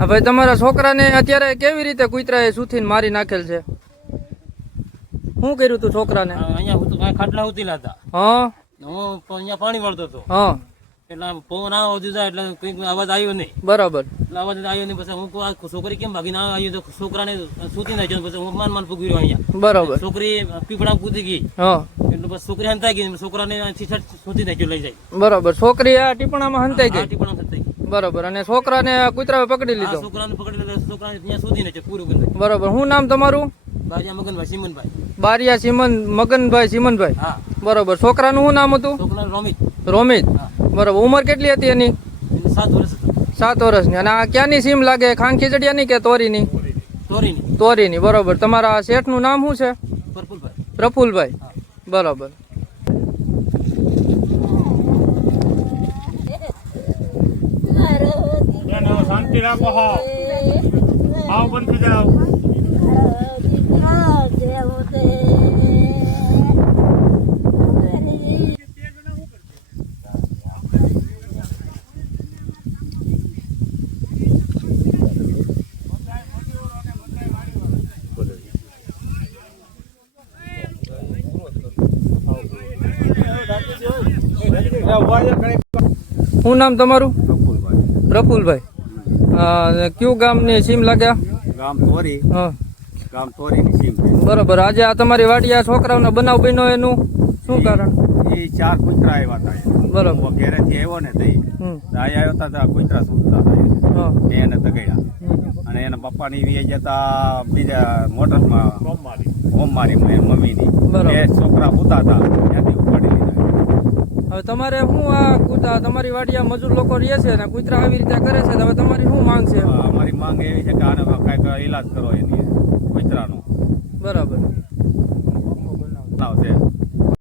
હા ભાઈ, તમારા છોકરાને અત્યારે કેવી રીતે કૂતરાએ સૂથીને મારી નાખેલ છે? શું કર્યું તું છોકરાને? અહીંયા ખાટલા ઉતીલા હતા. હા, હું અહીંયા પાણી વળતો હતો. હા, એટલે પવન આવો જાય એટલે કઈક અવાજ આવ્યો નહીં. બરાબર. એટલે અવાજ આવ્યો નહીં. પછી હું આ છોકરી કેમ ભાગીને આવ્યું તો છોકરાને સૂતી નાખ્યો. પછી હું માન પૂગી રહ્યો અહીંયા. બરાબર. છોકરી પીપળા કૂદી ગઈ. હા, એટલે પછી છોકરી હંતાઈ ગઈ. છોકરાને સૂતી નાખ્યો લઈ જાય. બરાબર. છોકરી આ ટીપણામાં હંતાઈ ગઈ. ટીપણા હંતાઈ ગઈ. બરાબર. અને છોકરાને કૂતરાએ પકડી લીધો. છોકરાને પકડી લીધો. છોકરાને ત્યાં સુધી નાખ્યો પૂરું કરી. બરાબર. શું નામ તમારું? બારિયા મગનભાઈ સિમનભાઈ. બારિયા મગનભાઈ સિમનભાઈ. હા, બરાબર. છોકરાનું શું નામ હતું? છોકરાનું રોમિત. રોમિત. બરાબર. ઉંમર કેટલી હતી એની? 7 વર્ષ. 7 વર્ષની. અને આ ક્યાંની સીમ લાગે? ખાન ખીચડિયાની કે તોરીની? તોરીની. તોરીની. બરાબર. તમારા શેઠનું નામ શું છે? પ્રફુલભાઈ. પ્રફુલભાઈ. બરાબર. શાંતિ રાખો. આવ બંધ થઈ જાવ. શું નામ તમારું? પ્રફુલભાઈ. કયું ગામની સીમ લાગ્યા? ગામ તોરી. હા, ગામ તોરીની સીમ છે. બરાબર. આજે આ તમારી વાડી આ છોકરાઓનો બનાવ બન્યો એનું શું કારણ? એ 4 કૂતરા આવ્યા હતા. બરાબર. હું ઘેરેથી આવ્યો ને તઈ હમ. અહીંયા આવ્યો હતા કૂતરા સૂતા હતા. હા. એને તગડ્યા અને એના પપ્પાની વી જતા બીજા મોટરમાં હોમમારી મમ્મીની બરાબર. 2 છોકરા સૂતા હતા ત્યાંથી ઉપાડી લીધા. હવે તમારે શું આ કૂતરા તમારી વાડિયા મજૂર લોકો રહે છે ને કૂતરા આવી રીતે કરે છે, તો હવે તમારી શું માંગ છે? અમારી માંગ એવી છે કે આને કાંઈક ઈલાજ કરો એની કૂતરાનો. બરાબર.